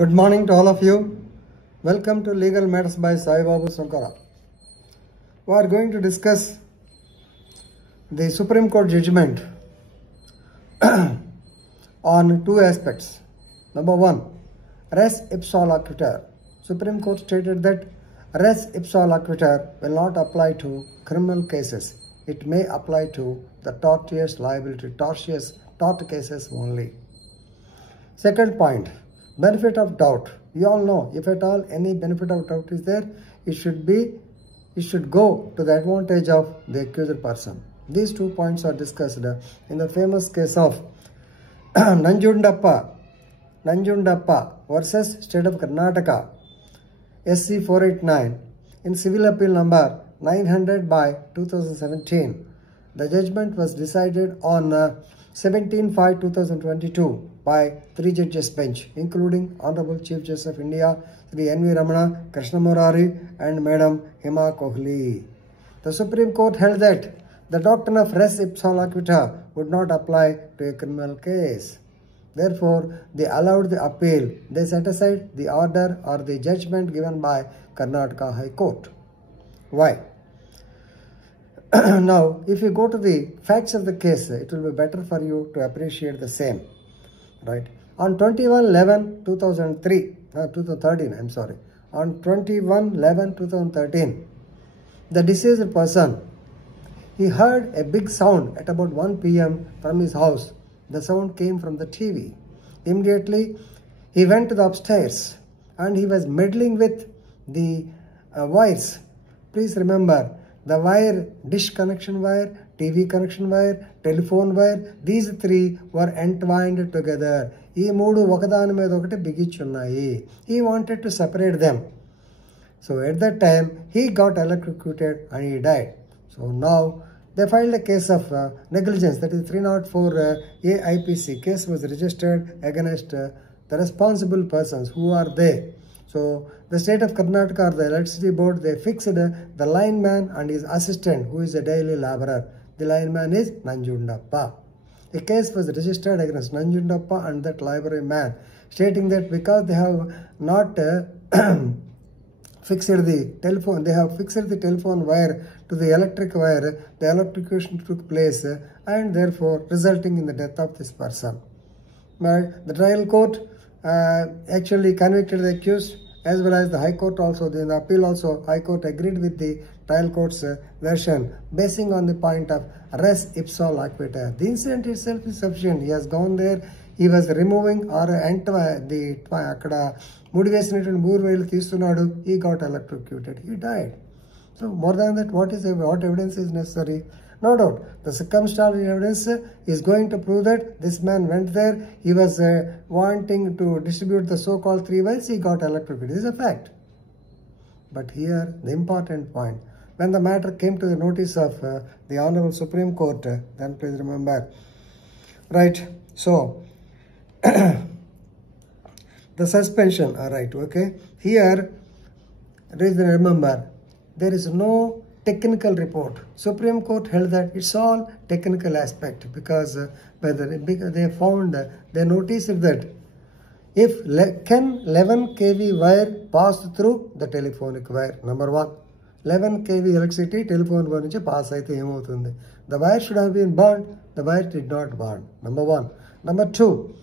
Good morning to all of you. Welcome to Legal Matters by Sai Babu Sankara. We are going to discuss the Supreme Court judgment on two aspects. Number one, res ipsa loquitur. Supreme Court stated that res ipsa loquitur will not apply to criminal cases. It may apply to the tort cases only. Second point, benefit of doubt. You all know, if at all any benefit of doubt is there, it should go to the advantage of the accused person. These 2 points are discussed in the famous case of Nandunjappa versus State of Karnataka, SC 489, in civil appeal number 900 by 2017. The judgment was decided on 17/5/2022 by 3 judges bench, including Honorable Chief Justice of India, Sri N.V. Ramana, Krishna Murari, and Madam Hima Kohli. The Supreme Court held that the doctrine of res ipsa loquitur would not apply to a criminal case. Therefore, they allowed the appeal. They set aside the order or the judgment given by Karnataka High Court. Why? Now, if you go to the facts of the case, it will be better for you to appreciate the same. Right? On 21/11/2013, the deceased person, he heard a big sound at about 1 p.m. from his house. The sound came from the TV. Immediately, he went to the upstairs and he was meddling with the wires. Please remember, the wire, dish connection wire, TV connection wire, telephone wire, these three were entwined together. He wanted to separate them. So at that time, he got electrocuted and he died. So now, they filed a case of negligence, that is 304 Ipsa. Case was registered against the responsible persons. Who are they? So the State of Karnataka or the electricity board, they fixed the lineman and his assistant, who is a daily laborer. The lineman is Nandunjappa. A case was registered against Nandunjappa and that library man, stating that because they have not fixed the telephone wire to the electric wire, the electrocution took place and therefore resulting in the death of this person. But the trial court actually convicted the accused, as well as the High Court also. In the appeal also, High Court agreed with the trial court's version, basing on the point of res ipsa loquitur. The incident itself is sufficient. He has gone there, he was removing or he got electrocuted, he died. So more than that, what evidence is necessary? No doubt, the circumstantial evidence is going to prove that this man went there, he was wanting to distribute the so-called 3 wires, he got electrocuted. This is a fact. But here, the important point, when the matter came to the notice of the Honorable Supreme Court, then please remember, right, so, the suspension, alright, okay, here, please remember, there is no technical report. Supreme Court held that it's all technical aspect because they noticed that if can 11 kV wire pass through the telephonic wire, number one, 11 kV electricity telephone wire nunchi pass aithe emovutundi. The wire should have been burned, the wire did not burn, number one. Number two,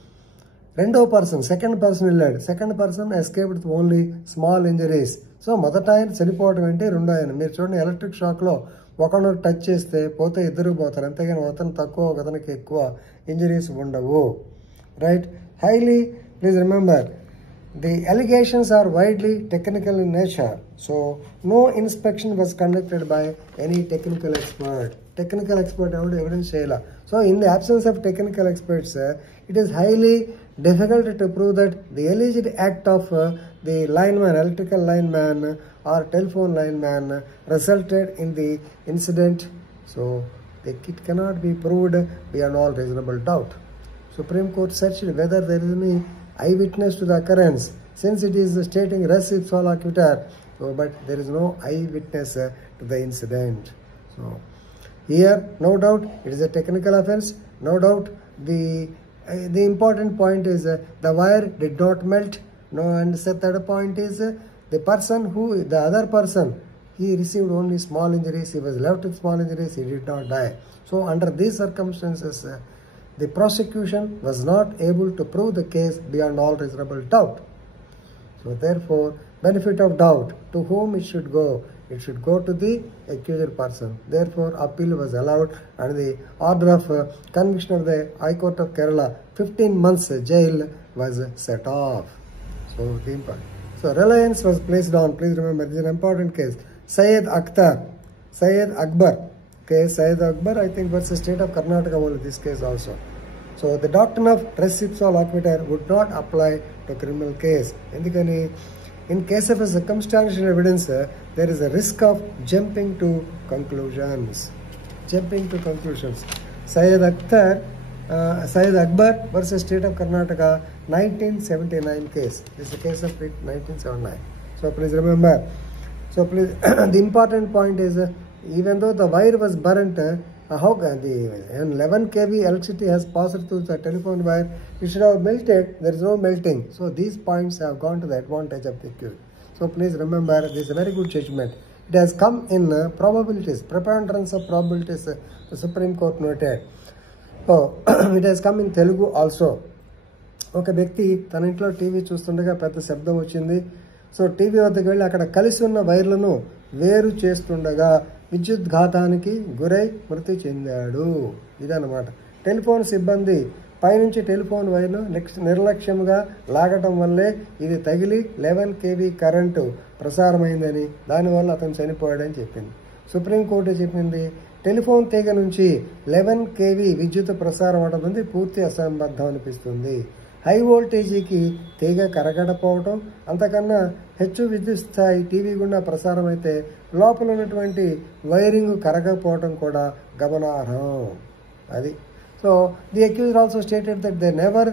second person escaped with only small injuries. So, మొదట ఆయన చనిపోవడం అంటే రెండో ఆయన. మీరు చూడండి, electric షాక్లో ఒకనొక టచ్ చేస్తే పోతే ఇద్దరు పోతారు, అంతేగాని అతను తక్కువ అతనికి ఎక్కువ ఇంజరీస్ ఉండవు. Right, highly, please remember, the allegations are widely technical in nature. So, no inspection was conducted by any technical expert. Technical expert evidence cheyala. So, in the absence of technical experts, it is highly difficult to prove that the alleged act of the lineman, electrical lineman or telephone lineman resulted in the incident. So, it cannot be proved beyond all reasonable doubt. Supreme Court searched whether there is any eyewitness to the occurrence, since it is stating res ipsa loquitur, but there is no eyewitness to the incident. So, here, no doubt, it is a technical offense. No doubt, the important point is the wire did not melt, No, and the third point is the other person, he received only small injuries, he was left with small injuries, he did not die. So under these circumstances, the prosecution was not able to prove the case beyond all reasonable doubt. So therefore, benefit of doubt, to whom it should go? It should go to the accused person. Therefore, appeal was allowed and the order of conviction of the High Court of Kerala, 15 months jail was set off. So the important. So reliance was placed on, please remember, this is an important case. Syed Akbar case, Syed Akbar, I think versus State of Karnataka only, this case also. So the doctrine of res ipsa loquitur would not apply to criminal case. In case of a circumstantial evidence, there is a risk of jumping to conclusions. Syed Akbar versus State of Karnataka, 1979 case. This is the case of 1979. So please remember. So please, the important point is, even though the wire was burnt, how the 11 kV electricity has passed through the telephone wire, it should have melted. There is no melting. So these points have gone to the advantage of the accused. So please remember, this is a very good judgment. It has come in probabilities, preponderance of probabilities, the Supreme Court noted. So it has come in Telugu also. ఒక వ్యక్తి తన ఇంట్లో TV చూస్తుండగా పెద్ద శబ్దం వచ్చింది. So TV వద్దకు వెళ్ళి అక్కడ కలిసి ఉన్న వైర్లను వేరు చేస్తుండగా విద్యుద్ఘాతానికి గురై మృతి చెందాడు. ఇదన్నమాట. టెలిఫోన్ సిబ్బంది పైనుంచి టెలిఫోన్ వైర్ను నిర్లక్ష్యంగా లాగటం వల్లే ఇది తగిలి 11 kV కరెంటు ప్రసారమైందని, దానివల్ల అతను చనిపోయాడని చెప్పింది. సుప్రీంకోర్టు చెప్పింది, టెలిఫోన్ తీగ నుంచి 11 kV విద్యుత్ ప్రసారం అవడం అనేది పూర్తి అసంబద్ధం అనిపిస్తుంది. హై వోల్టేజీకి తీగ కరగడపోవటం, అంతకన్నా హెచ్చు విద్యుత్ స్థాయి టీవీ గుండా ప్రసారం అయితే లోపల ఉన్నటువంటి వైరింగ్ కరగకపోవటం కూడా గమనార్హం. అది. So the accused also stated that they never,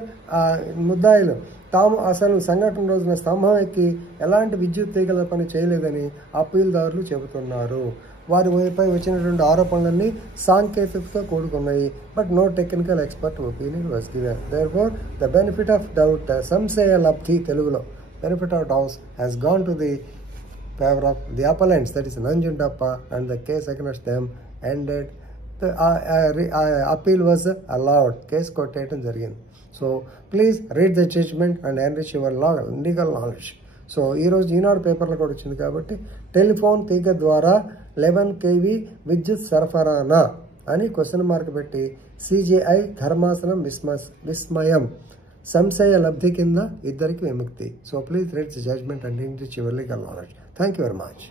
ముద్దాయిలు తాము అసలు సంఘటన రోజున స్తంభం ఎక్కి ఎలాంటి విద్యుత్ తీగల పని చేయలేదని అప్పీల్దారులు చెబుతున్నారు. వారిపై వచ్చినటువంటి ఆరోపణలన్నీ సాంకేతికతో కూడుకున్నాయి. But no technical expert opinion was given. Therefore the benefit of doubt, సంశయ లబ్ధి తెలుగులో, benefit of doubts has gone to the favour of the appellants, that is Nandunjappa, and the case against them ended. Appeal was allowed, case కొట్టేయడం జరిగింది. So please read the judgment and enrich your legal knowledge. So ఈరోజు ఈనాడు పేపర్లో కూడా వచ్చింది కాబట్టి, telephone తీగ ద్వారా 11 kV విద్యుత్ సరఫరానా అని క్వశ్చన్ మార్క్ పెట్టి, CJI ధర్మాసనం విస్మయం, సంశయ లబ్ధి కింద ఇద్దరికి విముక్తి. So please read the judgment and enrich your legal knowledge. Thank you very much.